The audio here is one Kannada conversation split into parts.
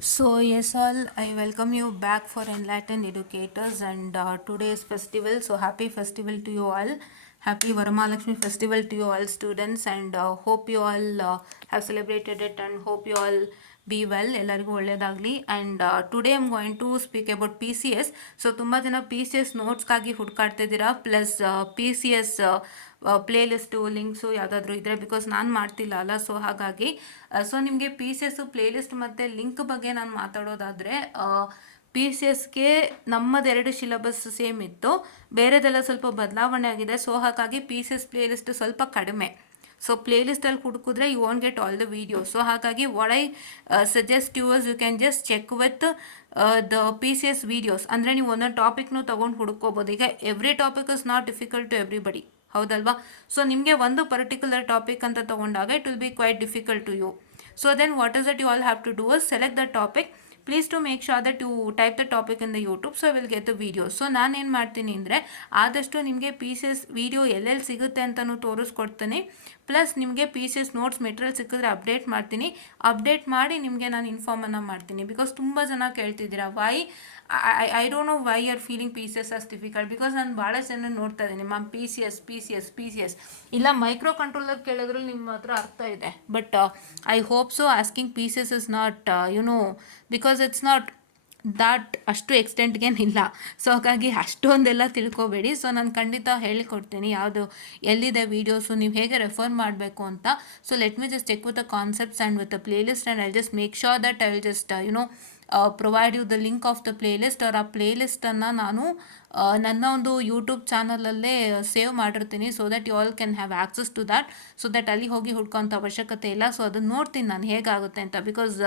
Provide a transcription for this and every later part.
So yes, all I welcome you back for Enlightened Educators and today's festival. So happy festival to you all. Happy Varamalakshmi festival to you all students and hope you all have celebrated it and hope you all be well. ಎಲ್ಲರಿಗೂ ಒಳ್ಳೆಯದಾಗಲಿ and today I'm going to speak about P C S. So ತುಂಬ ಜನ ಪಿ ಸಿ ಎಸ್ ನೋಟ್ಸ್ಗಾಗಿ ಹುಡುಕಾಡ್ತಿದ್ದೀರಾ plus P C S playlist links ಯಾವುದಾದ್ರೂ ಇದ್ದರೆ ಬಿಕಾಸ್ ನಾನು ಮಾಡ್ತಿಲ್ಲ ಅಲ್ಲ. ಸೊ ಹಾಗಾಗಿ ಸೊ ನಿಮಗೆ P C S playlist ಮತ್ತು ಲಿಂಕ್ ಬಗ್ಗೆ ನಾನು ಮಾತಾಡೋದಾದರೆ ಪಿ ಸಿ ಎಸ್ಗೆ ನಮ್ಮದೆರಡು ಸಿಲಬಸ್ ಸೇಮ್ ಇತ್ತು, ಬೇರೆದೆಲ್ಲ ಸ್ವಲ್ಪ ಬದಲಾವಣೆ ಆಗಿದೆ. ಸೊ ಹಾಗಾಗಿ P C S playlist ಸ್ವಲ್ಪ ಕಡಿಮೆ. ಸೊ ಪ್ಲೇ ಲಿಸ್ಟಲ್ಲಿ ಹುಡುಕಿದ್ರೆ you want get all the videos. So ಹಾಗಾಗಿ what I suggest you can just check with the P C S videos. ಅಂದರೆ ನೀವು ಒಂದೊಂದು ಟಾಪಿಕ್ನು ತೊಗೊಂಡು ಹುಡುಕೋಬೋದು. ಈಗ every topic is not difficult to everybody, ಹೌದಲ್ವಾ? ಸೊ ನಿಮಗೆ ಒಂದು ಪರ್ಟಿಕ್ಯುಲರ್ ಟಾಪಿಕ್ ಅಂತ ತೊಗೊಂಡಾಗ it will be quite difficult to you. So then what is that you all have to do is select the topic. Please to make sure that you type the topic in the YouTube, so I will get the video. So ನಾನು ಏನು ಮಾಡ್ತೀನಿ ಅಂದರೆ ಆದಷ್ಟು ನಿಮಗೆ ಪಿ ಸಿ ಎಸ್ ವೀಡಿಯೋ ಎಲ್ಲೆಲ್ಲಿ ಸಿಗುತ್ತೆ ಅಂತಲೂ ತೋರಿಸ್ಕೊಡ್ತೀನಿ. ಪ್ಲಸ್ ನಿಮಗೆ P C S notes material ಸಿಕ್ಕಿದ್ರೆ ಅಪ್ಡೇಟ್ ಮಾಡ್ತೀನಿ. ಅಪ್ಡೇಟ್ ಮಾಡಿ ನಿಮಗೆ ನಾನು ಇನ್ಫಾರ್ಮನ್ನು ಮಾಡ್ತೀನಿ. ಬಿಕಾಸ್ ತುಂಬ ಜನ ಕೇಳ್ತಿದ್ದೀರಾ why I don't know why are feeling P C S as difficult. Because ನಾನು ಭಾಳ ಜನ ನೋಡ್ತಾ ಇದ್ದೀನಿ ಮ್ಯಾಮ್ ಪಿ ಸಿ ಎಸ್ ಇಲ್ಲ ಮೈಕ್ರೋ ಕಂಟ್ರೋಲರ್ ಕೇಳಿದ್ರು ನಿಮ್ಮ ಹತ್ರ ಅರ್ಥ ಇದೆ. But I hope so asking P C S is not because it's not that ಅಷ್ಟು ಎಕ್ಸ್ಟೆಂಟ್ಗೇನಿಲ್ಲ. ಸೊ ಹಾಗಾಗಿ ಅಷ್ಟೊಂದೆಲ್ಲ ತಿಳ್ಕೊಬೇಡಿ. ಸೊ ನಾನು ಖಂಡಿತ ಹೇಳಿಕೊಡ್ತೀನಿ ಯಾವುದು ಎಲ್ಲಿದೆ ವೀಡಿಯೋಸು, ನೀವು ಹೇಗೆ ರೆಫರ್ ಮಾಡಬೇಕು ಅಂತ. So let me just check with the concepts and with the playlist and I just make sure that I will just provide you the link of the playlist. ಆ ಪ್ಲೇ ಲಿಸ್ಟನ್ನು ನಾನು ನನ್ನ ಒಂದು ಯೂಟ್ಯೂಬ್ ಚಾನಲಲ್ಲೇ ಸೇವ್ ಮಾಡಿರ್ತೀನಿ. So that you all can have access to that. So that ಅಲ್ಲಿ ಹೋಗಿ ಹುಡ್ಕೋಂಥ ಅವಶ್ಯಕತೆ ಇಲ್ಲ. ಸೊ ಅದನ್ನು ನೋಡ್ತೀನಿ ನಾನು ಹೇಗಾಗುತ್ತೆ ಅಂತ. Because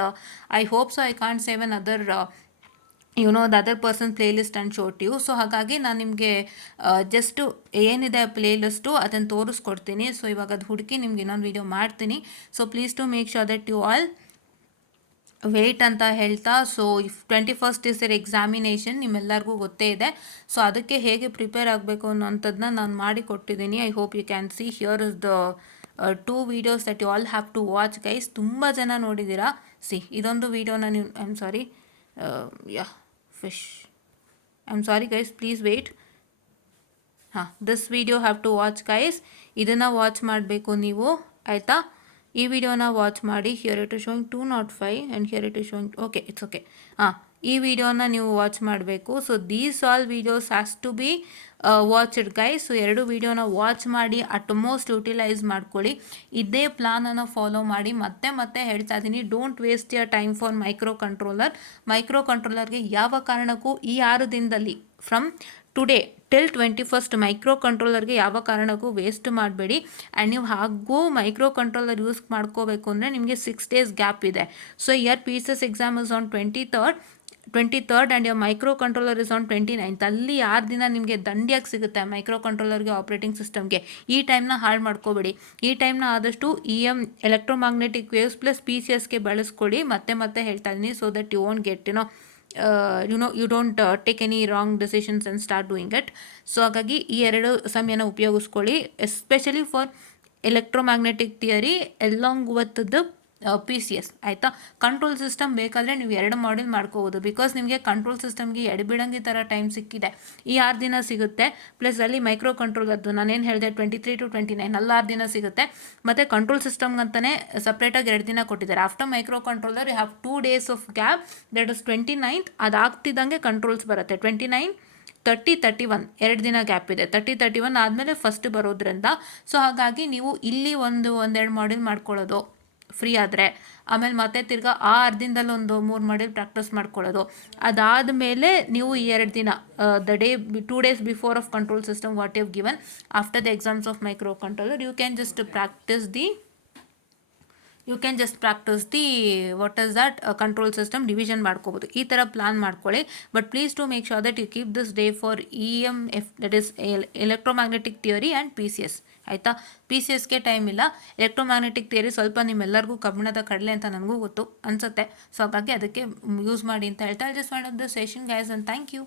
I hope so I can't save another the other person playlist and show to you. So ಹಾಗಾಗಿ ನಾನು ನಿಮಗೆ ಜಸ್ಟು ಏನಿದೆ ಪ್ಲೇ ಲಿಸ್ಟು ಅದನ್ನು ತೋರಿಸ್ಕೊಡ್ತೀನಿ. ಸೊ ಇವಾಗ ಅದು ಹುಡುಕಿ ನಿಮ್ಗೆ ಇನ್ನೊಂದು ವೀಡಿಯೋ ಮಾಡ್ತೀನಿ. So please to make sure that you all wait ಅಂತ ಹೇಳ್ತಾ. So 21st is your examination, ನಿಮ್ಮೆಲ್ಲರಿಗೂ ಗೊತ್ತೇ ಇದೆ. ಸೊ ಅದಕ್ಕೆ ಹೇಗೆ ಪ್ರಿಪೇರ್ ಆಗಬೇಕು ಅನ್ನೋಂಥದ್ದನ್ನ ನಾನು ಮಾಡಿ ಕೊಟ್ಟಿದ್ದೀನಿ. I hope you can see here is the 2 videos that you all have to watch guys. ತುಂಬ ಜನ ನೋಡಿದ್ದೀರಾ. ಇದೊಂದು ವೀಡಿಯೋನ ನೀವು I am sorry I am sorry guys, please wait. This video have to watch guys. ಇದನ್ನು ವಾಚ್ ಮಾಡಬೇಕು ನೀವು, ಆಯಿತಾ? ಈ ವಿಡಿಯೋನ ವಾಚ್ ಮಾಡಿ. Here it is showing 205 and here it is showing okay it's okay. ಈ ವಿಡಿಯೋನ ನೀವು ವಾಚ್ ಮಾಡಬೇಕು. So these all videos has to be watched guys. So 2 ವೀಡಿಯೋನ ವಾಚ್ ಮಾಡಿ ಅಟ್ಮೋಸ್ಟ್ ಯುಟಿಲೈಸ್ ಮಾಡ್ಕೊಳ್ಳಿ. ಇದೇ ಪ್ಲಾನನ್ನು ಫಾಲೋ ಮಾಡಿ. ಮತ್ತೆ ಹೇಳ್ತಾ ಇದ್ದೀನಿ, don't waste your time for ಮೈಕ್ರೋ ಕಂಟ್ರೋಲರ್ಗೆ ಯಾವ ಕಾರಣಕ್ಕೂ ಈ 6 ದಿನದಲ್ಲಿ ಫ್ರಮ್ ಟುಡೇ ಟಿಲ್ 21st ಮೈಕ್ರೋ ಕಂಟ್ರೋಲರ್ಗೆ ಯಾವ ಕಾರಣಕ್ಕೂ ವೇಸ್ಟ್ ಮಾಡಬೇಡಿ. ಆ್ಯಂಡ್ ನೀವು ಹಾಗೂ ಮೈಕ್ರೋ ಕಂಟ್ರೋಲರ್ ಯೂಸ್ ಮಾಡ್ಕೋಬೇಕು ಅಂದರೆ ನಿಮಗೆ 6 days ಗ್ಯಾಪ್ ಇದೆ. So your P C S exam is on 23rd and your microcontroller is on 29th. ಅಲ್ಲಿ 6 ದಿನ ನಿಮಗೆ ದಂಡಿಯಾಗಿ ಸಿಗುತ್ತೆ ಮೈಕ್ರೋ ಕಂಟ್ರೋಲರ್ಗೆ, ಆಪ್ರೇಟಿಂಗ್ ಸಿಸ್ಟಮ್ಗೆ. ಈ ಟೈಮ್ನ ಹಾಳು ಮಾಡ್ಕೋಬೇಡಿ. ಈ ಟೈಮ್ನ ಆದಷ್ಟು electromagnetic waves plus P C ಎಸ್ಗೆ ಬಳಸ್ಕೊಳ್ಳಿ. ಮತ್ತೆ ಹೇಳ್ತಾ ಇದ್ದೀನಿ. So that you won't get you don't take any wrong decisions and start doing it. So ಹಾಗಾಗಿ ಈ 2 ಸಮಯನ ಉಪಯೋಗಿಸ್ಕೊಳ್ಳಿ, especially for electromagnetic theory along with the P C S, ಆಯಿತಾ? ಕಂಟ್ರೋಲ್ ಸಿಸ್ಟಮ್ ಬೇಕಾದರೆ ನೀವು 2 ಮಾಡ್ಯೂಲ್ ಮಾಡ್ಕೋಬೋದು. ಬಿಕಾಸ್ ನಿಮಗೆ ಕಂಟ್ರೋಲ್ ಸಿಸ್ಟಮ್ಗೆ ಎಡಬಿಡಂಗಿ ಥರ ಟೈಮ್ ಸಿಕ್ಕಿದೆ. ಈ 6 ದಿನ ಸಿಗುತ್ತೆ. ಪ್ಲಸ್ ಅಲ್ಲಿ ಮೈಕ್ರೋ ಕಂಟ್ರೋಲರ್ದು ನಾನೇನು ಹೇಳಿದೆ 23 to 29 ಅಲ್ಲಿ 6 ದಿನ ಸಿಗುತ್ತೆ. ಮತ್ತು ಕಂಟ್ರೋಲ್ ಸಿಸ್ಟಮ್ಗಂತಲೇ ಸಪ್ರೇಟಾಗಿ 2 ದಿನ ಕೊಟ್ಟಿದ್ದಾರೆ. After micro controller you have 2 days of gap, that is 29th. ಅದಾಗ್ತಿದ್ದಂಗೆ ಕಂಟ್ರೋಲ್ಸ್ ಬರುತ್ತೆ. 29, 30, 31 2 ದಿನ ಗ್ಯಾಪ್ ಇದೆ. 30, 31 ಆದಮೇಲೆ ಫಸ್ಟ್ ಬರೋದ್ರಿಂದ. ಸೊ ಹಾಗಾಗಿ ನೀವು ಇಲ್ಲಿ ಒಂದೆರಡು ಮಾಡ್ಯೂಲ್ ಮಾಡ್ಕೊಳ್ಳೋದು ಫ್ರೀ ಆದರೆ, ಆಮೇಲೆ ಮತ್ತೆ ತಿರ್ಗಾ ಆ 6 ದಿನದಲ್ಲಿ ಒಂದು 3 ಮಾಡ್ಯೂಲ್ ಪ್ರಾಕ್ಟೀಸ್ ಮಾಡ್ಕೊಳ್ಳೋದು. ಅದಾದಮೇಲೆ ನೀವು ಈ 2 ದಿನ the day 2 days before of control system what you have given after the exams of micro controller you can just practise the what is that control system division ಮಾಡ್ಕೋಬೋದು. ಈ ಥರ ಪ್ಲಾನ್ ಮಾಡ್ಕೊಳ್ಳಿ. But please to make sure that you keep this day for EMF, that is electromagnetic theory and P C S, ಆಯಿತಾ? ಪಿ ಸಿ ಎಸ್ಗೆ ಟೈಮ್ ಇಲ್ಲ. ಎಲೆಕ್ಟ್ರೋಮ್ಯಾಗ್ನೆಟಿಕ್ ಥಿಯರಿ ಸ್ವಲ್ಪ ನಿಮ್ಮೆಲ್ಲರಿಗೂ ಕಬ್ಬಿಣದ ಕಡಲೆ ಅಂತ ನನಗೂ ಗೊತ್ತು ಅನಿಸುತ್ತೆ. ಸೊ ಹಾಗಾಗಿ ಅದಕ್ಕೆ ಯೂಸ್ ಮಾಡಿ ಅಂತ ಹೇಳ್ತಾ I just wind up the session guys and thank you.